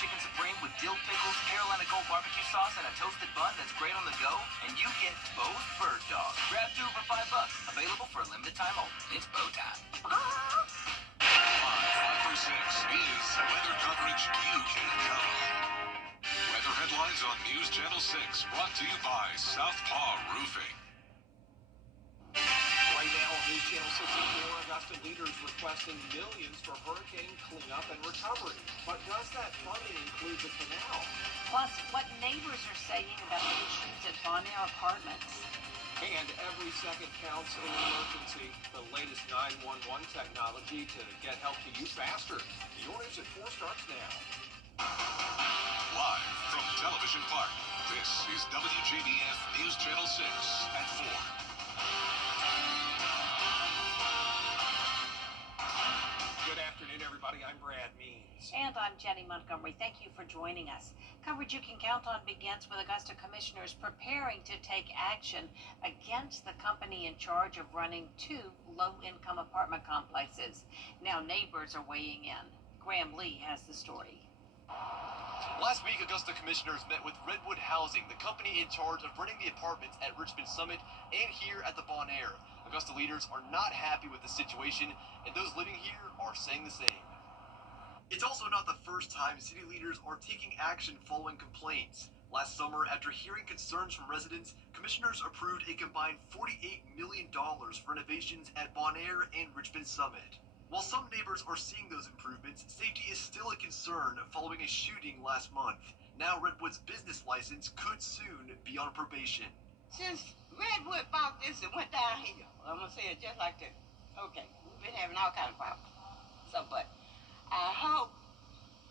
chicken supreme with dill pickles, Carolina Gold barbecue sauce, and a toasted bun that's great on the go, and you get both bird dogs. Grab 2 for $5. Available for a limited time only. It's bow time. 5 for 6 is weather coverage you can count on. Weather headlines on News Channel 6, brought to you by Southpaw Roofing. Right now on News Channel 64, Augusta leaders requesting millions for hurricane cleanup and recovery. But does that funding include the canal? Plus, what neighbors are saying about the issues at Bonaire Apartments. And every second counts in an emergency. The latest 911 technology to get help to you faster. Your News at 4 starts now. Live from Television Park, this is WJBF News Channel 6 at 4. Good afternoon, everybody. I'm Brad Means. And I'm Jenny Montgomery. Thank you for joining us. Coverage you can count on begins with Augusta commissioners preparing to take action against the company in charge of running 2 low-income apartment complexes. Now neighbors are weighing in. Graham Lee has the story. Last week, Augusta commissioners met with Redwood Housing, the company in charge of running the apartments at Richmond Summit and here at the Bonaire. Augusta leaders are not happy with the situation, and those living here are saying the same. It's also not the first time city leaders are taking action following complaints. Last summer, after hearing concerns from residents, commissioners approved a combined $48 million for renovations at Bonaire and Richmond Summit. While some neighbors are seeing those improvements, safety is still a concern following a shooting last month. Now Redwood's business license could soon be on probation. Since Redwood bought this, it went downhill. I'm going to say it just like that. Okay, we've been having all kinds of problems. So, but I hope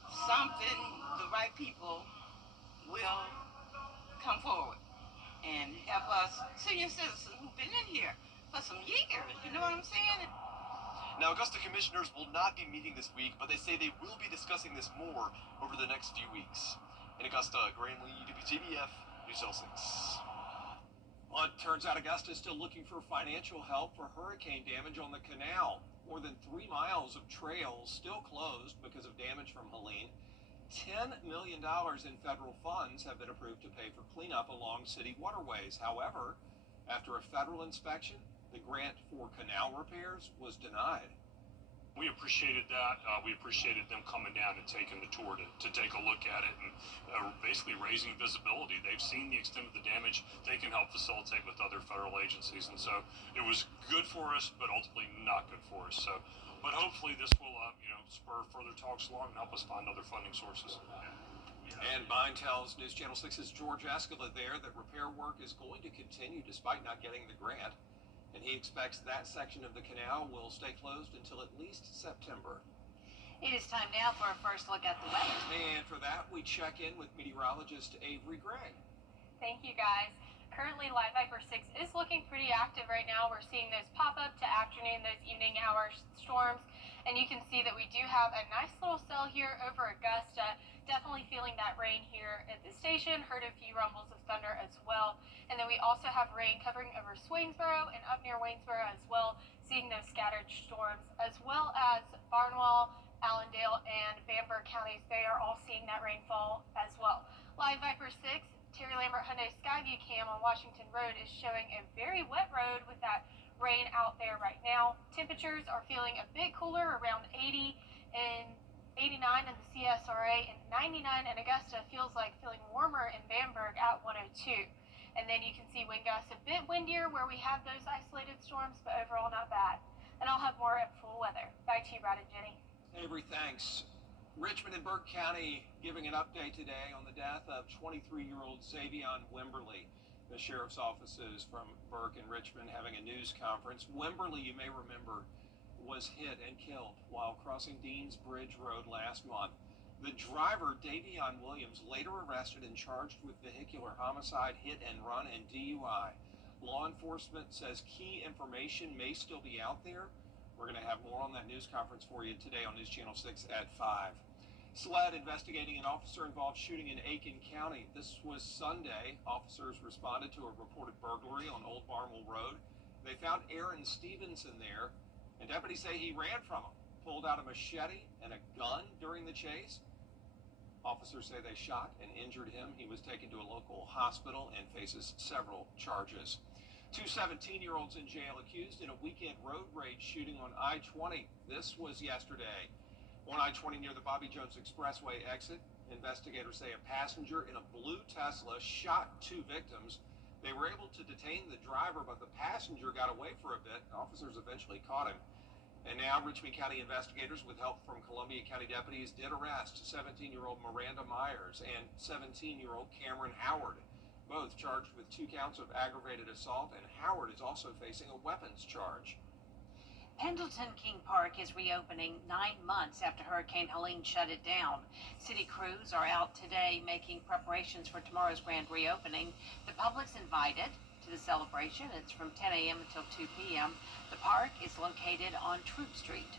the right people will come forward and help us senior citizens who've been in here for some years. You know what I'm saying? Now, Augusta commissioners will not be meeting this week, but they say they will be discussing this more over the next few weeks. In Augusta, Graham Lee, WJBF, News Channel 6. Well, it turns out Augusta is still looking for financial help for hurricane damage on the canal. More than 3 miles of trails still closed because of damage from Helene. $10 million in federal funds have been approved to pay for cleanup along city waterways. However, after a federal inspection, the grant for canal repairs was denied. We appreciated that. We appreciated them coming down and taking the tour to take a look at it and basically raising visibility. They've seen the extent of the damage. They can help facilitate with other federal agencies. And so it was good for us, but ultimately not good for us. So, but hopefully this will, spur further talks along and help us find other funding sources. And Mine tells News Channel 6's George Escala there that repair work is going to continue despite not getting the grant. And he expects that section of the canal will stay closed until at least September. It is time now for a first look at the weather. And for that, we check in with meteorologist Avery Gregg. Thank you, guys. Currently, Live Viper 6 is looking pretty active right now. We're seeing those pop up to afternoon, those evening hour storms. And you can see that we do have a nice little cell here over Augusta. Definitely feeling that rain here at the station. Heard a few rumbles of thunder as well. And then we also have rain covering over Swainsboro and up near Waynesboro as well. Seeing those scattered storms, as well as Barnwell, Allendale, and Bamberg counties. They are all seeing that rainfall as well. Live Viper 6, Terry Lambert Hyundai Skyview cam on Washington Road is showing a very wet road with that rain out there right now. Temperatures are feeling a bit cooler, around 80 and 89 in the CSRA and 99 in Augusta. Feels like feeling warmer in Bamberg at 102. And then you can see wind gusts a bit windier where we have those isolated storms, but overall not bad. And I'll have more at full weather. Back to you, Brad and Jenny. Avery, thanks. Richmond and Burke County giving an update today on the death of 23-year-old Xavion Wimberly. The sheriff's offices from Burke and Richmond having a news conference. Wimberly, you may remember, was hit and killed while crossing Deans Bridge Road last month. The driver, Davion Williams, later arrested and charged with vehicular homicide, hit and run, and DUI. Law enforcement says key information may still be out there. We're going to have more on that news conference for you today on News Channel 6 at 5. SLED investigating an officer-involved shooting in Aiken County. This was Sunday. Officers responded to a reported burglary on Old Barnwell Road. They found Aaron Stevenson there, and deputies say he ran from him, pulled out a machete and a gun during the chase. Officers say they shot and injured him. He was taken to a local hospital and faces several charges. Two 17-year-olds in jail accused in a weekend road rage shooting on I-20. This was yesterday. On I-20 near the Bobby Jones Expressway exit, investigators say a passenger in a blue Tesla shot two victims. They were able to detain the driver, but the passenger got away for a bit. Officers eventually caught him. And now Richmond County investigators, with help from Columbia County deputies, did arrest 17-year-old Miranda Myers and 17-year-old Cameron Howard, both charged with 2 counts of aggravated assault, and Howard is also facing a weapons charge. Pendleton King Park is reopening 9 months after Hurricane Helene shut it down. City crews are out today making preparations for tomorrow's grand reopening. The public's invited to the celebration. It's from 10 a.m. until 2 p.m. The park is located on Troop Street.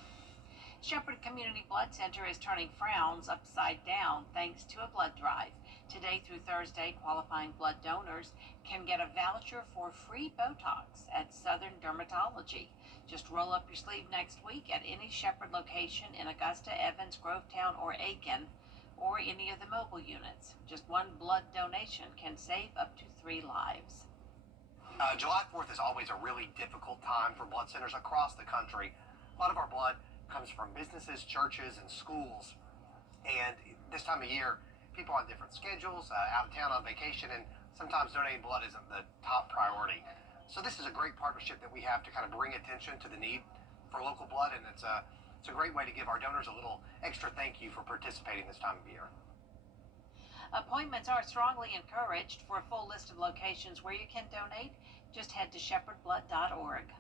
Shepherd Community Blood Center is turning frowns upside down thanks to a blood drive. Today through Thursday, qualifying blood donors can get a voucher for free Botox at Southern Dermatology. Just roll up your sleeve next week at any Shepherd location in Augusta, Evans, Grovetown, or Aiken, or any of the mobile units. Just one blood donation can save up to 3 lives. July 4th is always a really difficult time for blood centers across the country. A lot of our blood comes from businesses, churches, and schools. And this time of year, people on different schedules, out of town on vacation, and sometimes donating blood isn't the top priority. So this is a great partnership that we have to kind of bring attention to the need for local blood, and it's a great way to give our donors a little extra thank you for participating this time of year. Appointments are strongly encouraged. For a full list of locations where you can donate, just head to shepherdblood.org.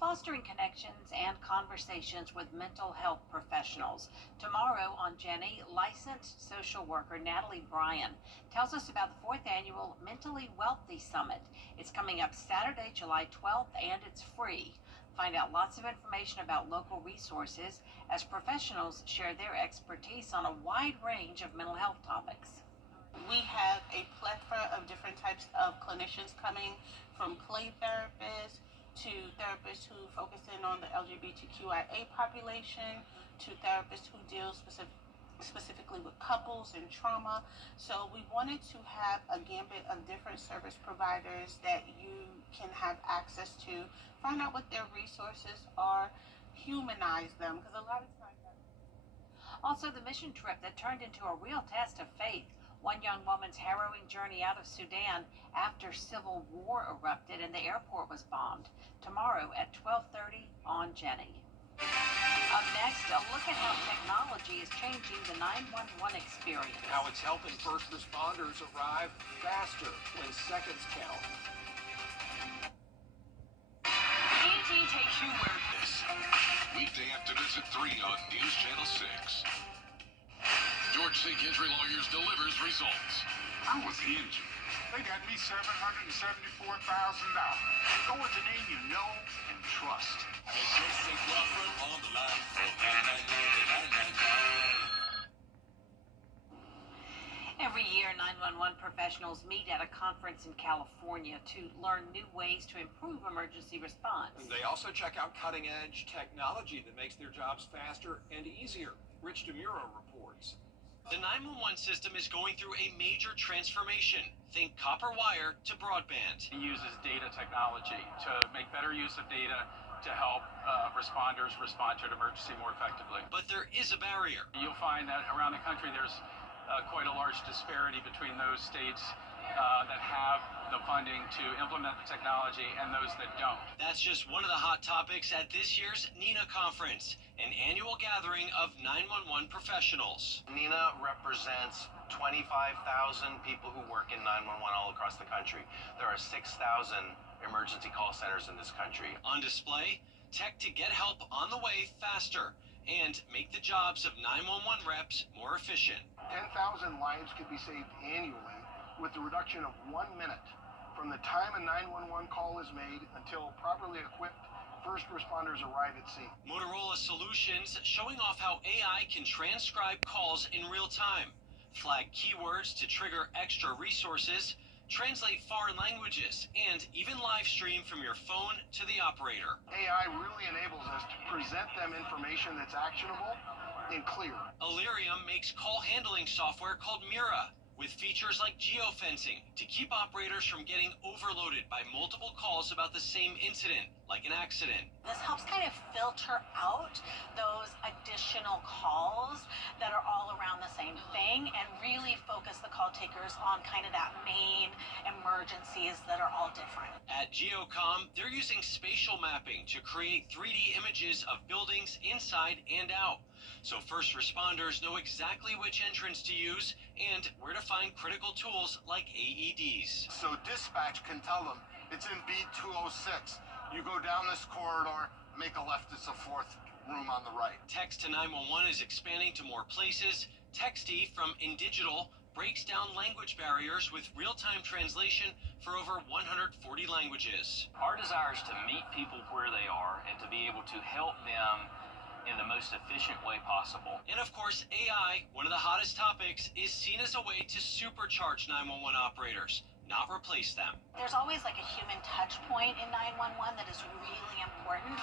Fostering connections and conversations with mental health professionals. Tomorrow on Jenny, licensed social worker Natalie Bryan tells us about the 4th annual Mentally Wealthy Summit. It's coming up Saturday, July 12th, and it's free. Find out lots of information about local resources as professionals share their expertise on a wide range of mental health topics. We have a plethora of different types of clinicians coming, from play therapists to therapists who focus in on the LGBTQIA population, to therapists who deal specifically with couples and trauma. So we wanted to have a gambit of different service providers that you can have access to, find out what their resources are, humanize them, because a lot of times. Also, the mission trip that turned into a real test of faith. One young woman's harrowing journey out of Sudan after civil war erupted and the airport was bombed. Tomorrow at 12:30 on Jenny. Up next, a look at how technology is changing the 911 experience. How it's helping first responders arrive faster when seconds count. ET takes you where This weekday afternoons at 3 on News Channel 6. George C. Gentry Lawyers delivers results. I was injured. They got me $774,000. Go with the name you know and trust. Every year, 911 professionals meet at a conference in California to learn new ways to improve emergency response. They also check out cutting-edge technology that makes their jobs faster and easier. Rich DeMuro reports. The 911 system is going through a major transformation. Think copper wire to broadband. It uses data technology to make better use of data to help responders respond to an emergency more effectively. But there is a barrier. You'll find that around the country there's quite a large disparity between those states that have the funding to implement the technology and those that don't. That's just one of the hot topics at this year's NENA conference, an annual gathering of 911 professionals. NENA represents 25,000 people who work in 911 all across the country. There are 6,000 emergency call centers in this country. On display, tech to get help on the way faster and make the jobs of 911 reps more efficient. 10,000 lives could be saved annually with the reduction of 1 minute from the time a 911 call is made until properly equipped first responders arrive at scene. Motorola Solutions showing off how AI can transcribe calls in real time, flag keywords to trigger extra resources, translate foreign languages, and even live stream from your phone to the operator. AI really enables us to present them information that's actionable and clear. Illyrium makes call handling software called Mira, with features like geofencing to keep operators from getting overloaded by multiple calls about the same incident, like an accident. This helps kind of filter out those additional calls that are all around the same thing and really focus the call takers on kind of that main emergencies that are all different. At Geocom, they're using spatial mapping to create 3D images of buildings inside and out, so first responders know exactly which entrance to use and where to find critical tools like AEDs. So dispatch can tell them it's in B206. You go down this corridor, make a left, it's the fourth room on the right. Text to 911 is expanding to more places. Texty from InDigital breaks down language barriers with real-time translation for over 140 languages. Our desire is to meet people where they are and to be able to help them in the most efficient way possible. And of course, AI, one of the hottest topics, is seen as a way to supercharge 911 operators, not replace them. There's always like a human touch point in 911 that is really important.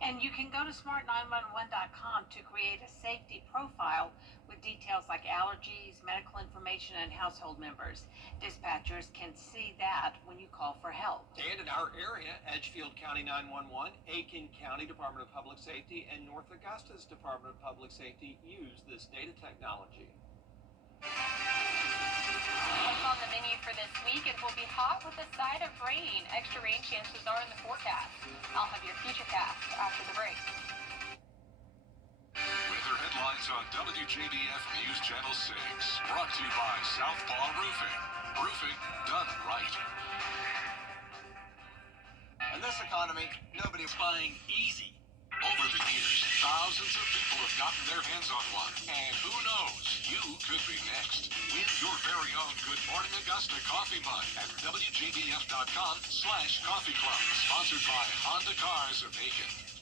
And you can go to smart911.com to create a safety profile with details like allergies, medical information, and household members. Dispatchers can see that when you call for help. And in our area, Edgefield County 911, Aiken County Department of Public Safety, and North Augusta's Department of Public Safety use this data technology. What's on the menu for this week? It will be hot with a side of rain. Extra rain chances are in the forecast. I'll have your futurecast after the break. Weather headlines on WJBF News Channel 6. Brought to you by Southpaw Roofing. Roofing done right. In this economy, nobody's buying easy. Over the years, thousands of people have gotten their hands on one. And who knows, you could be next. Win your very own Good Morning Augusta coffee mug at WJBF.com/coffee club. Sponsored by Honda Cars of Aiken.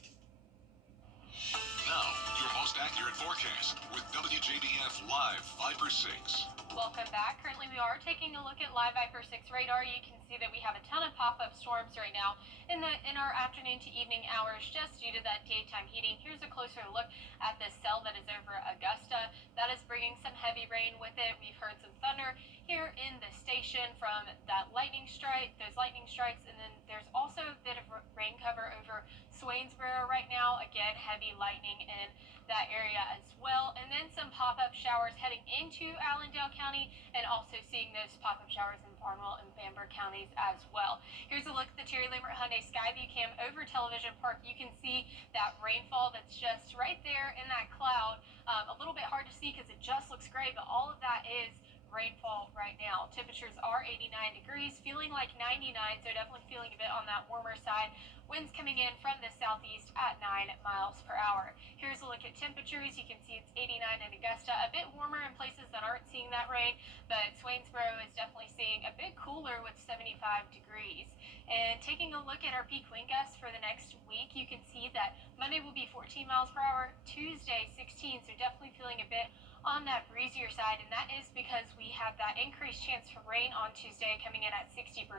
Now, your most accurate forecast with WJBF Live Viper 6. Welcome back. Currently, we are taking a look at live Viper 6 radar. You can see that we have a ton of pop-up storms right now in our afternoon to evening hours just due to that daytime heating. Here's a closer look at the cell that is over Augusta. That is bringing some heavy rain with it. We've heard some thunder here in the station from those lightning strikes, and then there's also a bit of rain cover over Swainsboro right now. Again, heavy lightning in that area as well, and then some pop-up showers heading into Allendale County, and also seeing those pop-up showers in Barnwell and Bamberg counties as well. Here's a look at the Terry Lambert Hyundai Skyview cam over Television Park. You can see that rainfall that's just right there in that cloud. A little bit hard to see because it just looks gray, but all of that is rainfall right now. Temperatures are 89 degrees, feeling like 99, so definitely feeling a bit on that warmer side. Winds coming in from the southeast at 9 miles per hour. Here's a look at temperatures. You can see it's 89 in Augusta, a bit warmer in places that aren't seeing that rain, but Swainsboro is definitely seeing a bit cooler with 75 degrees. And taking a look at our peak wind gusts for the next week, you can see that Monday will be 14 miles per hour, Tuesday 16, so definitely feeling a bit on that breezier side, and that is because we have that increased chance for rain on Tuesday coming in at 60%.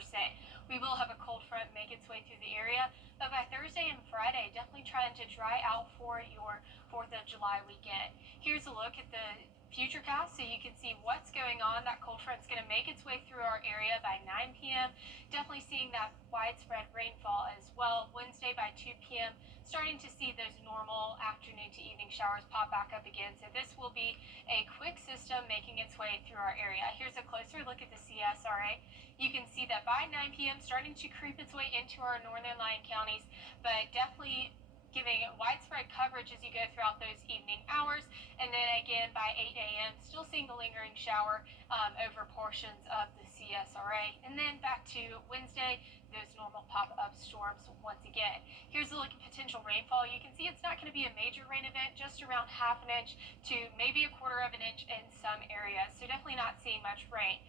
We will have a cold front make its way through the area, but by Thursday and Friday, definitely trying to dry out for your 4th of July weekend. Here's a look at the futurecast so you can see what's going on. That cold front's going to make its way through our area by 9 p.m. Definitely seeing that widespread rainfall as well. Wednesday by 2 p.m. starting to see those normal afternoon to evening showers pop back up again. So this will be a quick system making its way through our area. Here's a closer look at the CSRA. You can see that by 9 p.m. starting to creep its way into our northern line counties, but definitely giving widespread coverage as you go throughout those evening hours. And then again by 8 a.m. still seeing the lingering shower over portions of the CSRA. And then back to Wednesday, those normal pop-up storms once again. Here's a look at potential rainfall. You can see it's not going to be a major rain event, just around ½ an inch to maybe ¼ of an inch in some areas. So definitely not seeing much rain.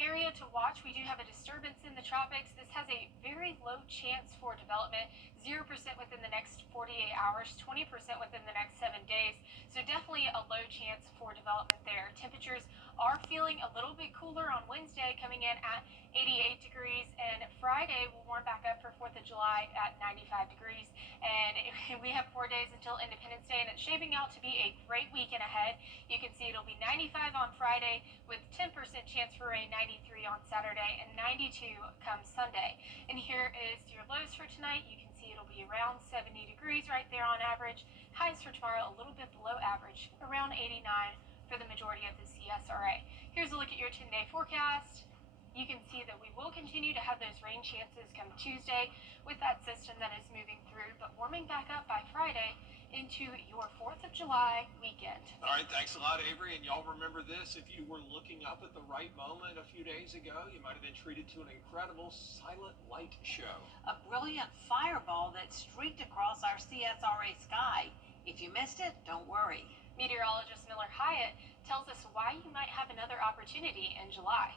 Area to watch, we do have a disturbance in the tropics. This has a very low chance for development, 0% within the next 48 hours, 20% within the next 7 days. So definitely a low chance for development there. Temperatures are feeling a little bit cooler on Wednesday, coming in at 88 degrees, and Friday will warm back up for 4th of July at 95 degrees. And we have 4 days until Independence Day, and it's shaping out to be a great weekend ahead. You can see it'll be 95 on Friday with 10% chance for rain, 93 on Saturday, and 92 come Sunday. And here is your lows for tonight. You can see it'll be around 70 degrees right there on average. Highs for tomorrow a little bit below average, around 89 for the majority of the CSRA. Here's a look at your 10-day forecast. You can see that we will continue to have those rain chances come Tuesday with that system that is moving through, but warming back up by Friday into your 4th of July weekend. All right, thanks a lot, Avery. And y'all remember this, if you were looking up at the right moment a few days ago, you might have been treated to an incredible silent light show. A brilliant fireball that streaked across our CSRA sky. If you missed it, don't worry. Meteorologist Miller Hyatt tells us why you might have another opportunity in July.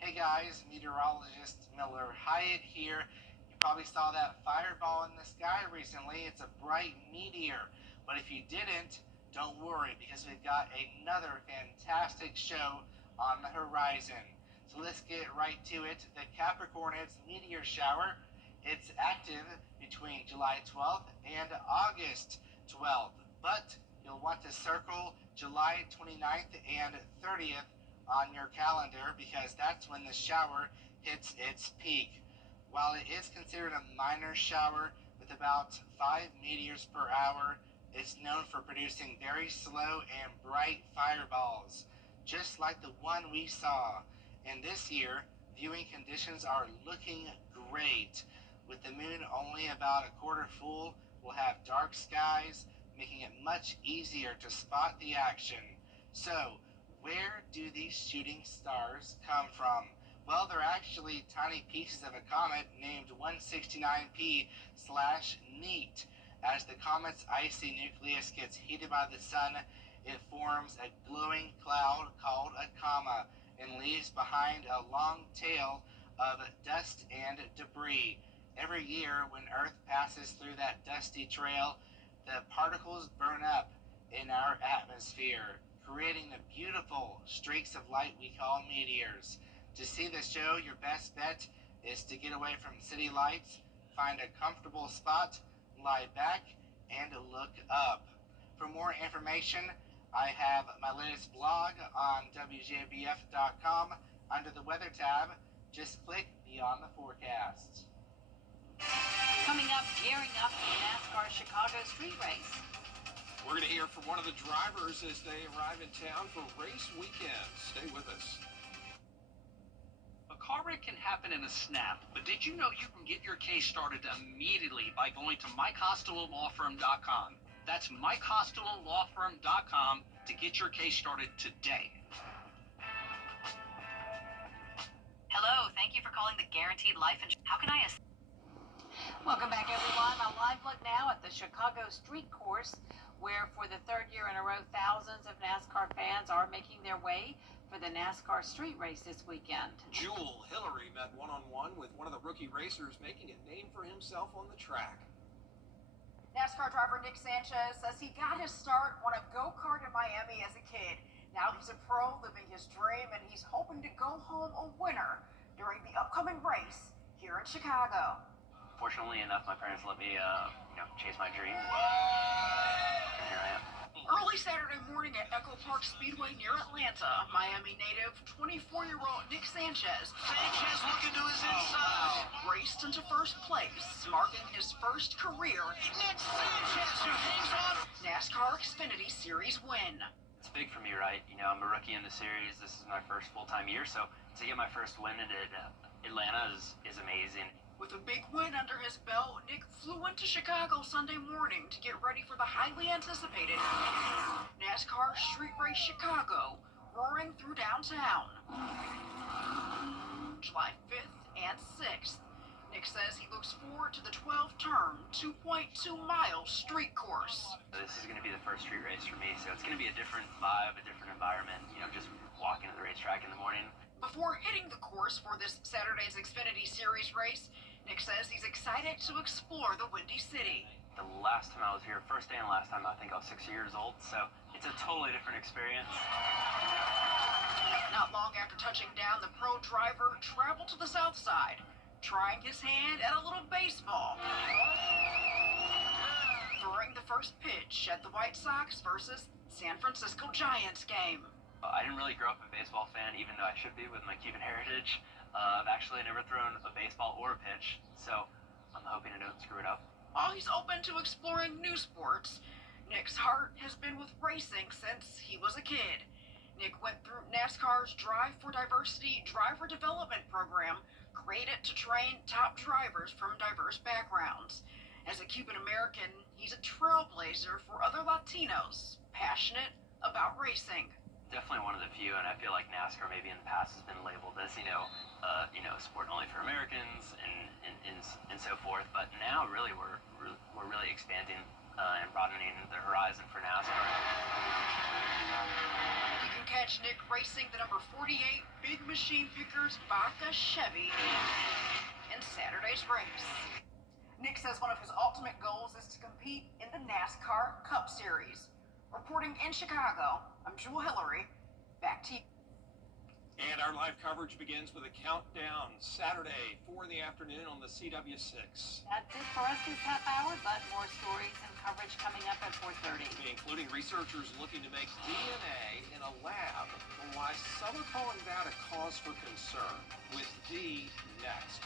Hey guys, meteorologist Miller Hyatt here. You probably saw that fireball in the sky recently. It's a bright meteor. But if you didn't, don't worry, because we've got another fantastic show on the horizon. So let's get right to it. The Capricorn's meteor shower, it's active between July 12th and August 12th. But you'll want to circle July 29th and 30th on your calendar, because that's when the shower hits its peak. While it is considered a minor shower with about 5 meteors per hour, it's known for producing very slow and bright fireballs, just like the one we saw. And this year, viewing conditions are looking great. With the moon only about a quarter full, we'll have dark skies, making it much easier to spot the action. So, where do these shooting stars come from? Well, they're actually tiny pieces of a comet named 169P/NEAT. As the comet's icy nucleus gets heated by the sun, it forms a glowing cloud called a comma and leaves behind a long tail of dust and debris. Every year, when Earth passes through that dusty trail, the particles burn up in our atmosphere, creating the beautiful streaks of light we call meteors. To see the show, your best bet is to get away from city lights, find a comfortable spot, lie back, and look up. For more information, I have my latest blog on WJBF.com under the weather tab. Just click Beyond the Forecast. Coming up, gearing up for the NASCAR Chicago Street Race. We're going to hear from one of the drivers as they arrive in town for race weekend. Stay with us. A car wreck can happen in a snap, but did you know you can get your case started immediately by going to MikeHostellowLawFirm.com? That's MikeHostellowLawFirm.com to get your case started today. Hello, thank you for calling the Guaranteed Life Insurance. How can I assist? Welcome back, everyone. A live look now at the Chicago Street Course, where for the third year in a row, thousands of NASCAR fans are making their way for the NASCAR Street Race this weekend. Jewel Hillary met one-on-one with one of the rookie racers making a name for himself on the track. NASCAR driver Nick Sanchez says he got his start on a go-kart in Miami as a kid. Now he's a pro living his dream, and he's hoping to go home a winner during the upcoming race here in Chicago. Fortunately enough, my parents let me, chase my dreams. And here I am. Early Saturday morning at Echo Park Speedway near Atlanta, Miami native 24-year-old Nick Sanchez looking to his inside. raced into first place, marking his first career Nick Sanchez, who hangs on. NASCAR Xfinity Series win. It's big for me, right? I'm a rookie in the series. This is my first full-time year, so to get my first win at Atlanta is amazing. With a big win under his belt, Nick flew into Chicago Sunday morning to get ready for the highly anticipated NASCAR Street Race Chicago, roaring through downtown. July 5th and 6th. Nick says he looks forward to the 12-turn, 2.2-mile street course. This is going to be the first street race for me, so it's going to be a different vibe, a different environment, just walking to the racetrack in the morning. Before hitting the course for this Saturday's Xfinity Series race, Nick says he's excited to explore the Windy City. The last time I was here, first day and last time, I think I was 6 years old, so it's a totally different experience. Not long after touching down, the pro driver traveled to the south side, trying his hand at a little baseball. Throwing the first pitch at the White Sox versus San Francisco Giants game. I didn't really grow up a baseball fan, even though I should be with my Cuban heritage. I've actually never thrown a baseball or a pitch, so I'm hoping I don't screw it up. While he's open to exploring new sports, Nick's heart has been with racing since he was a kid. Nick went through NASCAR's Drive for Diversity driver development program, created to train top drivers from diverse backgrounds. As a Cuban American, he's a trailblazer for other Latinos, passionate about racing. Definitely one of the few, and I feel like NASCAR maybe in the past has been labeled as, sport only for Americans and so forth. But now really we're really expanding and broadening the horizon for NASCAR. You can catch Nick racing the number 48 Big Machine Pickers Baca Chevy in Saturday's race. Nick says one of his ultimate goals is to compete in the NASCAR Cup Series. Reporting in Chicago, I'm Jewel Hillary. Back to you. And our live coverage begins with a countdown Saturday, 4 in the afternoon on the CW6. That's it for us this half hour, but more stories and coverage coming up at 4:30. Including researchers looking to make DNA in a lab, and why some are calling that a cause for concern. With D next.